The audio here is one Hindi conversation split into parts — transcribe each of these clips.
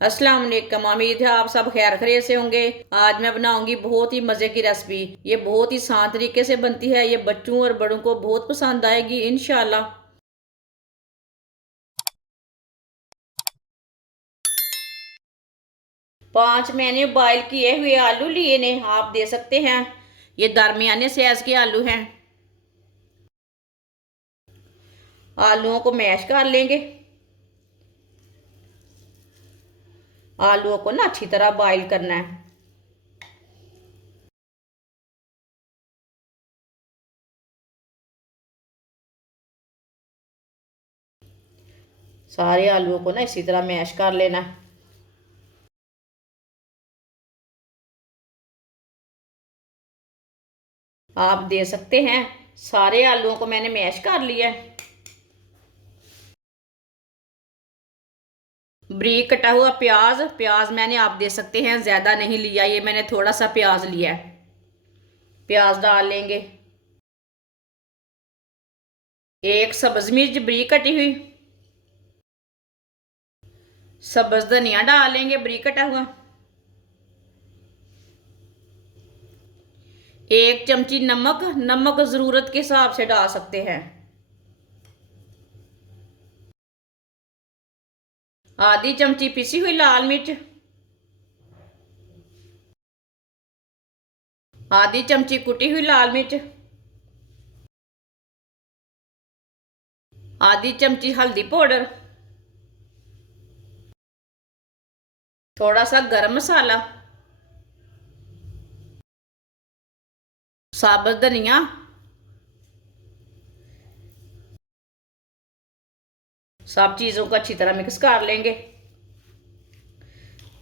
अस्सलाम वालेकुम। उम्मीद है आप सब खैर खैरियत से होंगे। आज मैं बनाऊंगी बहुत ही मज़े की रेसिपी। ये बहुत ही आसान तरीके से बनती है। ये बच्चों और बड़ों को बहुत पसंद आएगी इंशाल्लाह। 5 मैंने बॉयल किए हुए आलू लिए ने, आप दे सकते हैं। ये दरमियाने साइज के आलू हैं। आलूओं को मैश कर लेंगे। आलूओं को ना अच्छी तरह बॉयल करना है। सारे आलूओं को ना इसी तरह मैश कर लेना है। आप दे सकते हैं। सारे आलूओं को मैंने मैश कर लिया है। ब्रीक कटा हुआ प्याज, प्याज मैंने आप दे सकते हैं ज़्यादा नहीं लिया, ये मैंने थोड़ा सा प्याज लिया है। प्याज डाल लेंगे। एक सब्ज मिर्च ब्रीक कटी हुई। सब्ज धनिया डाल लेंगे ब्रीक कटा हुआ। 1 चमची नमक, नमक ज़रूरत के हिसाब से डाल सकते हैं। आधी चमची पिसी हुई लाल मिर्च। आधी चमची कुटी हुई लाल मिर्च। आधी चमची हल्दी पाउडर। थोड़ा सा गरम मसाला। साबुत धनिया। सब चीज़ों को अच्छी तरह मिक्स कर लेंगे।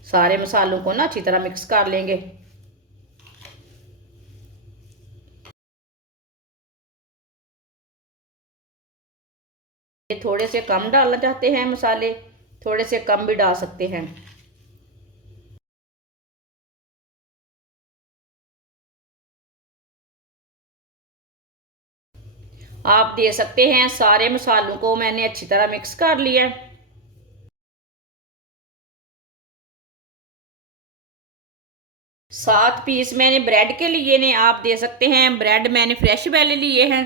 सारे मसालों को ना अच्छी तरह मिक्स कर लेंगे। ये थोड़े से कम डालना चाहते हैं मसाले, थोड़े से कम भी डाल सकते हैं। आप दे सकते हैं। सारे मसालों को मैंने अच्छी तरह मिक्स कर लिया है। 7 पीस मैंने ब्रेड के लिए ने, आप दे सकते हैं। ब्रेड मैंने फ्रेश वाले लिए हैं।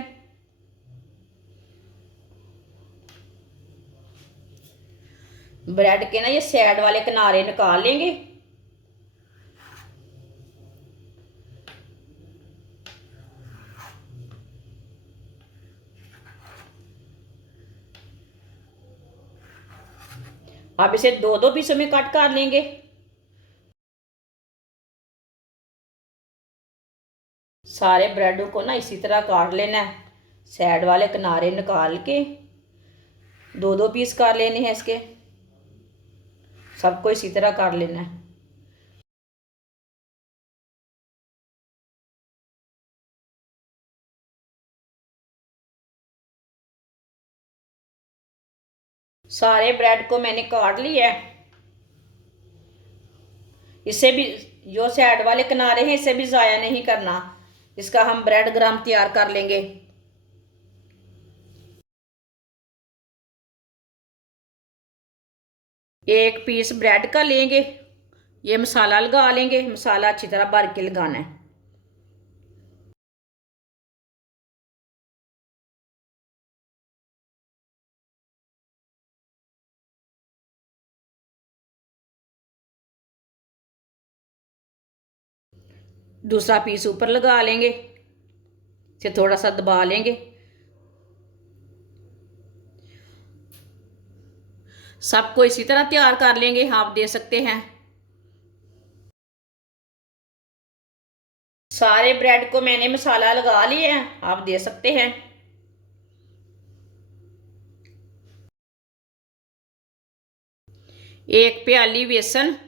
ब्रेड के ना ये साइड वाले किनारे निकाल लेंगे। अब इसे दो दो पीसों में कट कर लेंगे। सारे ब्रेडों को ना इसी तरह काट लेना है। साइड वाले किनारे निकाल के दो दो पीस कर लेने हैं इसके। सबको इसी तरह कर लेना है। सारे ब्रेड को मैंने काट लिया है। इसे भी जो साइड वाले किनारे हैं इसे भी ज़ाया नहीं करना। इसका हम ब्रेड ग्राम तैयार कर लेंगे। एक पीस ब्रेड का लेंगे। ये मसाला लगा लेंगे। मसाला अच्छी तरह भर के लगाना है। दूसरा पीस ऊपर लगा लेंगे। इसे थोड़ा सा दबा लेंगे। सबको इसी तरह तैयार कर लेंगे। आप दे सकते हैं। सारे ब्रेड को मैंने मसाला लगा लिया है, आप दे सकते हैं। एक प्याली बेसन।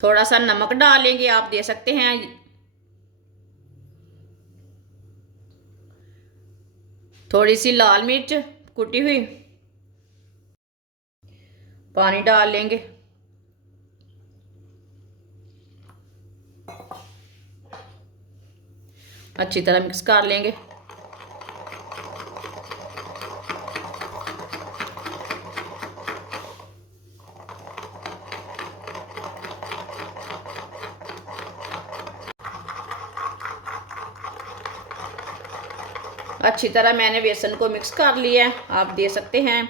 थोड़ा सा नमक डालेंगे, आप दे सकते हैं। थोड़ी सी लाल मिर्च कुटी हुई। पानी डाल लेंगे। अच्छी तरह मिक्स कर लेंगे। अच्छी तरह मैंने बेसन को मिक्स कर लिया है। आप देख सकते हैं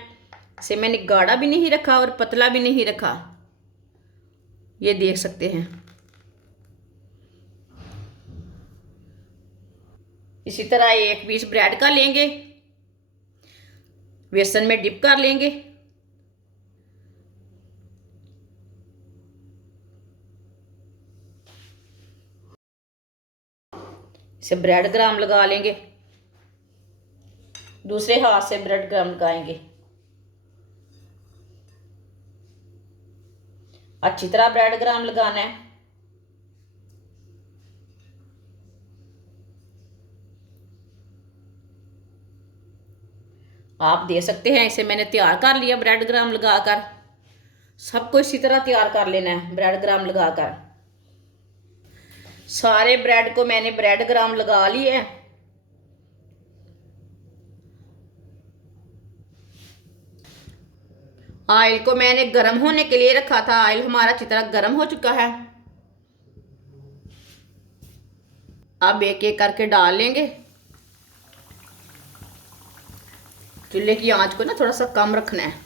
इसे मैंने गाढ़ा भी नहीं रखा और पतला भी नहीं रखा, ये देख सकते हैं। इसी तरह एक पीस ब्रेड का लेंगे, बेसन में डिप कर लेंगे। इसे ब्रेड क्रम्ब लगा लेंगे, दूसरे हाथ से ब्रेड क्रम्ब लगाएंगे। अच्छी तरह ब्रेड क्रम्ब लगाना है। आप देख सकते हैं इसे मैंने तैयार कर लिया ब्रेड क्रम्ब लगाकर। सबको इसी तरह तैयार कर लेना है ब्रेड क्रम्ब लगाकर। सारे ब्रेड को मैंने ब्रेड क्रम्ब लगा लिए हैं। ऑयल को मैंने गर्म होने के लिए रखा था। ऑयल हमारा अच्छी तरह गर्म हो चुका है। अब एक एक करके डाल लेंगे। चूल्हे की आंच को ना थोड़ा सा कम रखना है।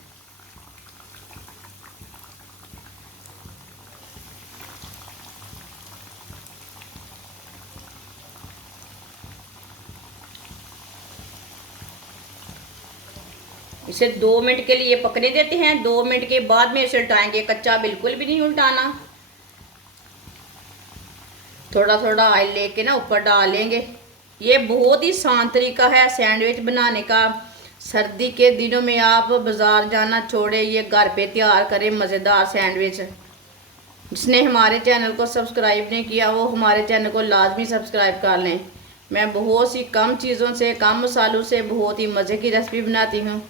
इसे 2 मिनट के लिए पकने देते हैं। 2 मिनट के बाद में इसे उल्टाएंगे, कच्चा बिल्कुल भी नहीं उल्टाना। थोड़ा थोड़ा ऑयल लेके ना ऊपर डाल लेंगे। ये बहुत ही आसान तरीका है सैंडविच बनाने का। सर्दी के दिनों में आप बाज़ार जाना छोड़े, ये घर पे तैयार करें मज़ेदार सैंडविच। जिसने हमारे चैनल को सब्सक्राइब नहीं किया वो हमारे चैनल को लाजमी सब्सक्राइब कर लें। मैं बहुत सी कम चीज़ों से, कम मसालों से बहुत ही मज़े की रेसिपी बनाती हूँ।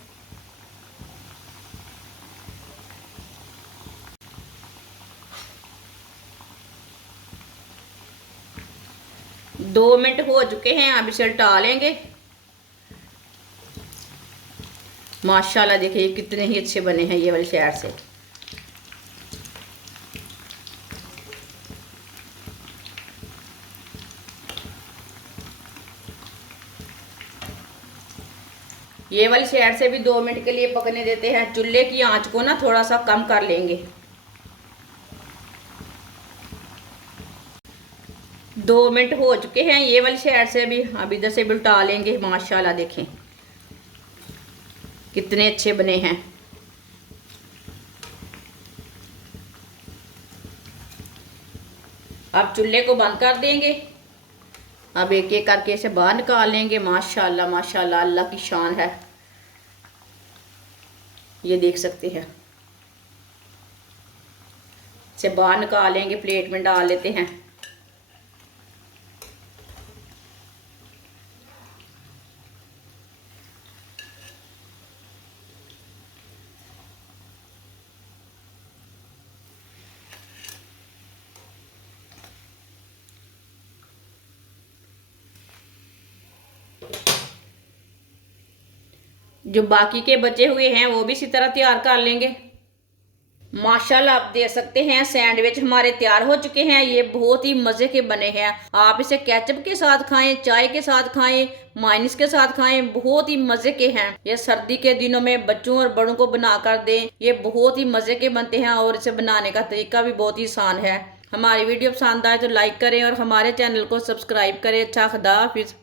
दो मिनट हो चुके हैं, अब इसे उल्टा लेंगे। माशाल्लाह देखिए कितने ही अच्छे बने हैं ये वाली साइड से। ये वाली साइड से भी 2 मिनट के लिए पकने देते हैं। चूल्हे की आंच को ना थोड़ा सा कम कर लेंगे। 2 मिनट हो चुके हैं ये वाली साइड से भी। अब इधर से भी उल्टा लेंगे। माशाल्लाह देखें कितने अच्छे बने हैं। अब चूल्हे को बंद कर देंगे। अब एक एक करके इसे बाहर निकाल लेंगे। माशाल्लाह माशाल्लाह अल्लाह की शान है, ये देख सकते हैं। इसे बाहर निकाल लेंगे, प्लेट में डाल लेते हैं। जो बाकी के बचे हुए हैं वो भी इसी तरह तैयार कर लेंगे। माशाल्लाह आप देख सकते हैं सैंडविच हमारे तैयार हो चुके हैं। ये बहुत ही मज़े के बने हैं। आप इसे केचप के साथ खाएं, चाय के साथ खाएं, मायोनीज के साथ खाएं, बहुत ही मज़े के हैं। ये सर्दी के दिनों में बच्चों और बड़ों को बना कर दें, ये बहुत ही मज़े के बनते हैं और इसे बनाने का तरीका भी बहुत ही आसान है। हमारी वीडियो पसंद आए तो लाइक करें और हमारे चैनल को सब्सक्राइब करें। अच्छा, खुदा हाफिज़।